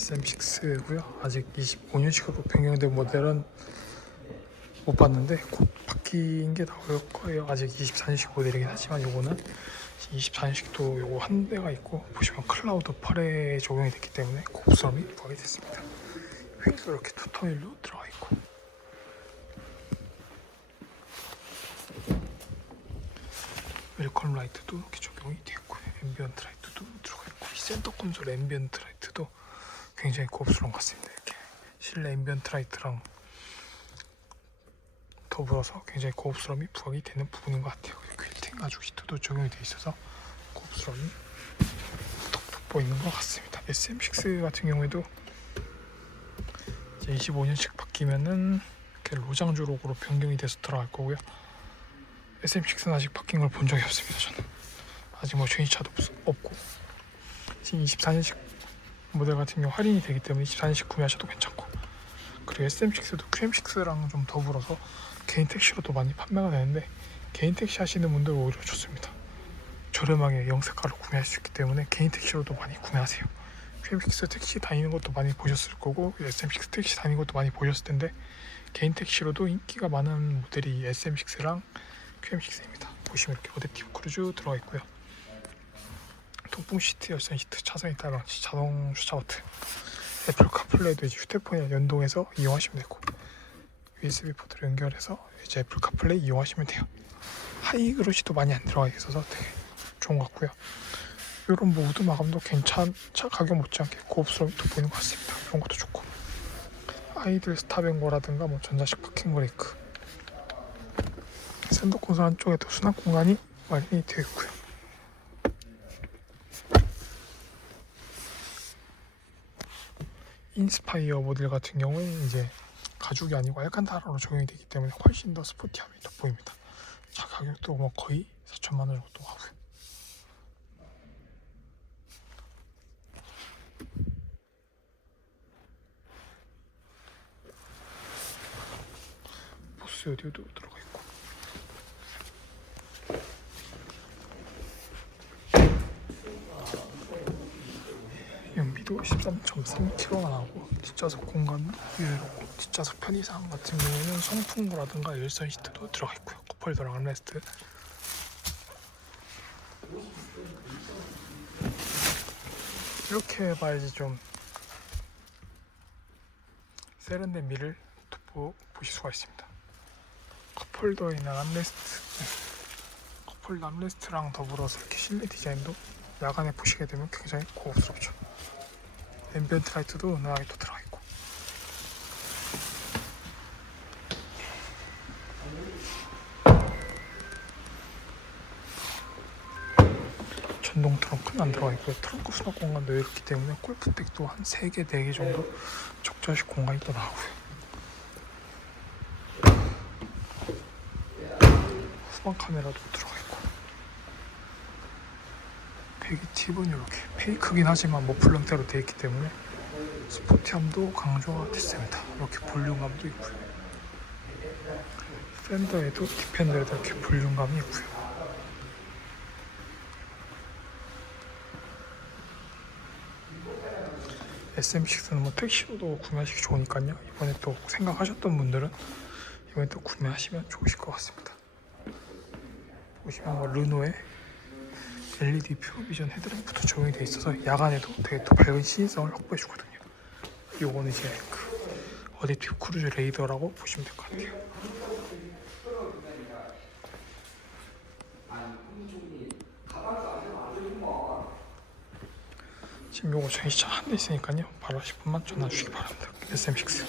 SM6고요. 아직 25년식으로 변경된 모델은 못 봤는데 곧 바뀐 게 나올 거예요. 아직 24년식 모델이긴 하지만 요거는 24년식도 요거 한 대가 있고 보시면 클라우드 8에 적용이 됐기 때문에 곱슬함이 부각이 됐습니다. 휠도 이렇게 투톤 휠로 들어가 있고 웰컴 라이트도 이렇게 적용이 되고 앰비언트 라이트도 들어가 있고 이 센터 콘솔 앰비언트 라이트도 굉장히 고급스러운 것 같습니다. 이렇게 실내 앰비언트 라이트랑 더불어서 굉장히 고급스러움이 부각이 되는 부분인 것 같아요. 퀼팅 가죽 시트도 적용이 돼 있어서 고급스러움이 톡톡 보이는 것 같습니다. SM6 같은 경우에도 이제 25년씩 바뀌면은 이렇게 로장주 록으로 변경이 돼서 들어갈 거고요. SM6는 아직 바뀐 걸 본 적이 없습니다. 저는 아직 뭐 주인차도 없- 없고 지금 24년식 모델 같은 경우 할인이 되기 때문에 24년식 구매하셔도 괜찮고 그리고 SM6도 QM6랑 좀 더불어서 개인 택시로도 많이 판매가 되는데 개인 택시 하시는 분들 오히려 좋습니다. 저렴하게 영세가로 구매할 수 있기 때문에 개인 택시로도 많이 구매하세요. QM6 택시 다니는 것도 많이 보셨을 거고 SM6 택시 다니는 것도 많이 보셨을 텐데 개인 택시로도 인기가 많은 모델이 SM6랑 QM6입니다. 보시면 이렇게 어댑티브 크루즈 들어가 있고요. 통풍 시트, 열선 시트, 차선이 따라 자동 주차 버튼, 애플 카플레이도 이제 휴대폰에 연동해서 이용하시면 되고 USB 포트로 연결해서 이제 애플 카플레이 이용하시면 돼요. 하이 그릇이도 많이 안 들어가 있어서 되게 좋은 것 같고요. 이런 모드 마감도 괜찮자 가격 못지않게 고급스러움이 돋보이는 것 같습니다. 이런 것도 좋고 아이들 스타뱅고라든가 뭐 전자식 파킹 브레이크 샌드 콘솔 한쪽에도 수납 공간이 마련이 되어 있고요. 인스파이어 모델 같은 경우에 이제 가죽이 아니고 알칸타라로 적용이 되기 때문에 훨씬 더 스포티함이 돋보입니다. 자 가격도 뭐 거의 4천만 원 정도 하고요. 보스 오디오도 들어가 있고 연비도 13.3kg가 나오고 뒷좌석 공간도 여유롭고 뒷좌석 편의상 같은 경우에는 송풍구라든가 열선 시트도 들어가 있고요. 컵홀더랑 암레스트. 이렇게 봐야지 좀 세련된 미를 돋보, 보실 수가 있습니다. 컵홀더에 있는 암레스트 컵홀더 암레스트랑 더불어서 이렇게 실내 디자인도 야간에 보시게 되면 굉장히 고급스럽죠 앰비언트 라이트도 은은하게 또 들어가 있고. 전동 트렁크는 안 들어가 있고요. 트렁크 수납 공간도 이렇기 때문에 골프백도 한 3개, 4개 정도 적절식 공간이 또 나오고요. 후방 카메라도 들어가 배기 팁은 이렇게 페이크긴 하지만 머플 형태로 되어 있기 때문에 스포티함도 강조가 됐습니다. 이렇게 볼륨감도 있고요. 팬더에도 뒷팬더에도 이렇게 볼륨감이 있고요. SM6는 뭐 택시로도 구매하시기 좋으니까요. 이번에 또 생각하셨던 분들은 이번에 또 구매하시면 좋으실 것 같습니다. 보시면 뭐 르노의 LED 퓨어 비전 헤드램프도 적용이 돼 있어서 야간에도 되게 또 밝은 시인성을 확보해 주거든요. 요거는 이제 그 어댑티브 크루즈 레이더라고 보시면 될 것 같아요. 지금 요거 전시차 한대 있으니까요. 바로 10분만 전화 주시기 바랍니다. SM6.